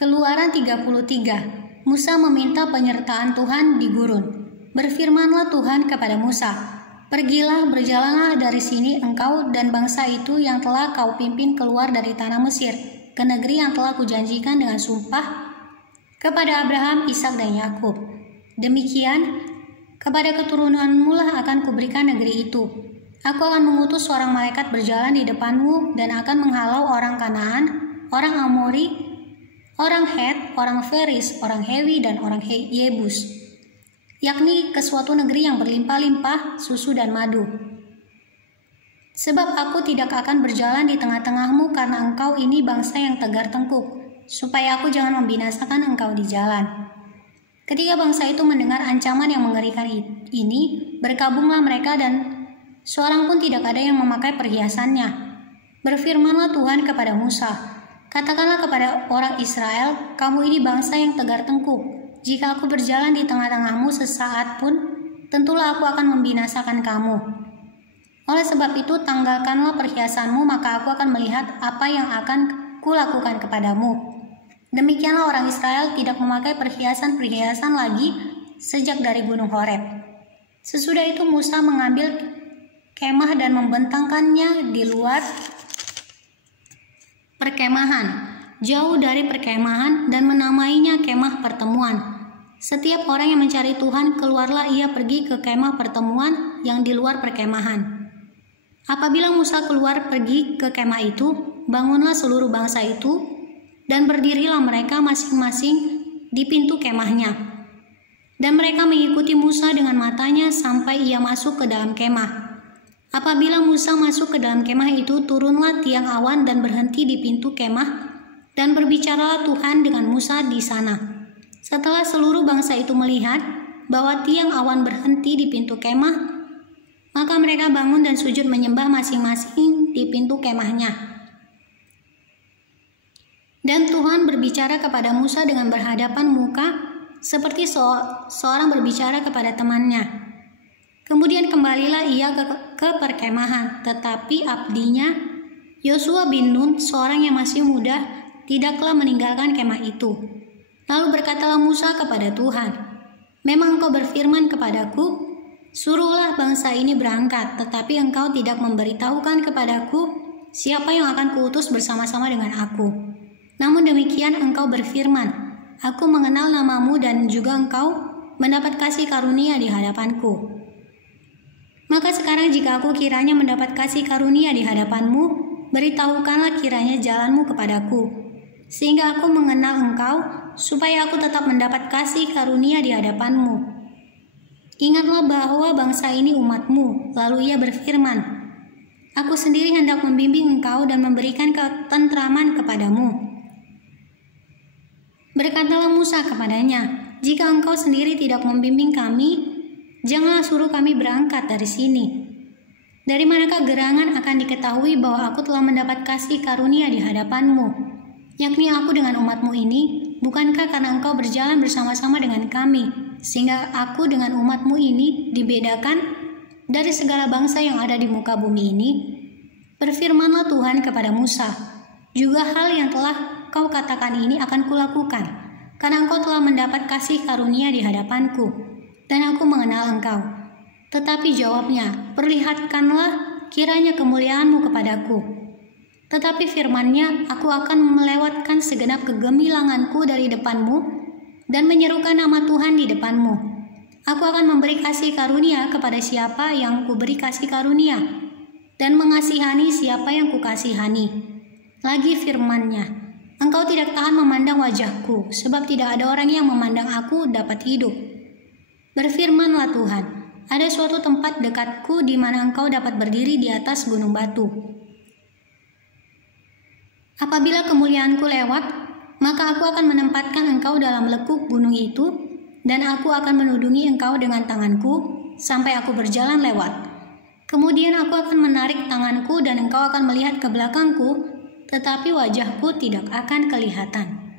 Keluaran 33. Musa meminta penyertaan Tuhan di gurun. Berfirmanlah Tuhan kepada Musa, "Pergilah, berjalanlah dari sini engkau dan bangsa itu yang telah kau pimpin keluar dari tanah Mesir, ke negeri yang telah kujanjikan dengan sumpah kepada Abraham, Ishak dan Yakub. Demikian, kepada keturunanmu lah akan kuberikan negeri itu. Aku akan mengutus seorang malaikat berjalan di depanmu dan akan menghalau orang Kanaan, orang Amori, orang Het, orang Feris, orang Hewi, dan orang Yebus, yakni ke suatu negeri yang berlimpah-limpah susu dan madu. Sebab aku tidak akan berjalan di tengah-tengahmu karena engkau ini bangsa yang tegar tengkuk, supaya aku jangan membinasakan engkau di jalan." Ketika bangsa itu mendengar ancaman yang mengerikan ini, berkabunglah mereka dan seorang pun tidak ada yang memakai perhiasannya. Berfirmanlah Tuhan kepada Musa, "Katakanlah kepada orang Israel, kamu ini bangsa yang tegar tengkuk. Jika aku berjalan di tengah-tengahmu sesaat pun, tentulah aku akan membinasakan kamu. Oleh sebab itu, tanggalkanlah perhiasanmu, maka aku akan melihat apa yang akan kulakukan kepadamu." Demikianlah orang Israel tidak memakai perhiasan-perhiasan lagi sejak dari Gunung Horeb. Sesudah itu Musa mengambil kemah dan membentangkannya di luar perkemahan, jauh dari perkemahan, dan menamainya kemah pertemuan. Setiap orang yang mencari Tuhan, keluarlah ia pergi ke kemah pertemuan yang di luar perkemahan. Apabila Musa keluar pergi ke kemah itu, bangunlah seluruh bangsa itu, dan berdirilah mereka masing-masing di pintu kemahnya. Dan mereka mengikuti Musa dengan matanya sampai ia masuk ke dalam kemah. Apabila Musa masuk ke dalam kemah itu, turunlah tiang awan dan berhenti di pintu kemah, dan berbicaralah Tuhan dengan Musa di sana. Setelah seluruh bangsa itu melihat bahwa tiang awan berhenti di pintu kemah, maka mereka bangun dan sujud menyembah masing-masing di pintu kemahnya. Dan Tuhan berbicara kepada Musa dengan berhadapan muka, seperti seorang berbicara kepada temannya. Kemudian kembalilah ia ke perkemahan, tetapi abdinya Yosua bin Nun, seorang yang masih muda, tidaklah meninggalkan kemah itu. Lalu berkatalah Musa kepada Tuhan, "Memang engkau berfirman kepadaku, suruhlah bangsa ini berangkat, tetapi engkau tidak memberitahukan kepadaku siapa yang akan kuutus bersama-sama dengan aku. Namun demikian engkau berfirman, aku mengenal namamu dan juga engkau mendapat kasih karunia di hadapanku. Maka sekarang jika aku kiranya mendapat kasih karunia di hadapanmu, beritahukanlah kiranya jalanmu kepadaku, sehingga aku mengenal engkau, supaya aku tetap mendapat kasih karunia di hadapanmu. Ingatlah bahwa bangsa ini umatmu." Lalu ia berfirman, "Aku sendiri hendak membimbing engkau dan memberikan ketentraman kepadamu." Berkatalah Musa kepadanya, "Jika engkau sendiri tidak membimbing kami, janganlah suruh kami berangkat dari sini. Dari manakah gerangan akan diketahui bahwa aku telah mendapat kasih karunia di hadapanmu, yakni aku dengan umatmu ini? Bukankah karena engkau berjalan bersama-sama dengan kami, sehingga aku dengan umatmu ini dibedakan dari segala bangsa yang ada di muka bumi ini?" Berfirmanlah Tuhan kepada Musa, "Juga hal yang telah kau katakan ini akan kulakukan, karena engkau telah mendapat kasih karunia di hadapanku, dan aku mengenal engkau." Tetapi jawabnya, "Perlihatkanlah kiranya kemuliaanmu kepadaku." Tetapi firman-Nya, "Aku akan melewatkan segenap kegemilanganku dari depanmu, dan menyerukan nama Tuhan di depanmu. Aku akan memberi kasih karunia kepada siapa yang kuberi kasih karunia, dan mengasihani siapa yang kukasihani." Lagi firman-Nya, "Engkau tidak tahan memandang wajahku, sebab tidak ada orang yang memandang aku dapat hidup." Berfirmanlah Tuhan, "Ada suatu tempat dekatku di mana engkau dapat berdiri di atas gunung batu. Apabila kemuliaanku lewat, maka aku akan menempatkan engkau dalam lekuk gunung itu, dan aku akan menudungi engkau dengan tanganku sampai aku berjalan lewat. Kemudian aku akan menarik tanganku dan engkau akan melihat ke belakangku, tetapi wajahku tidak akan kelihatan."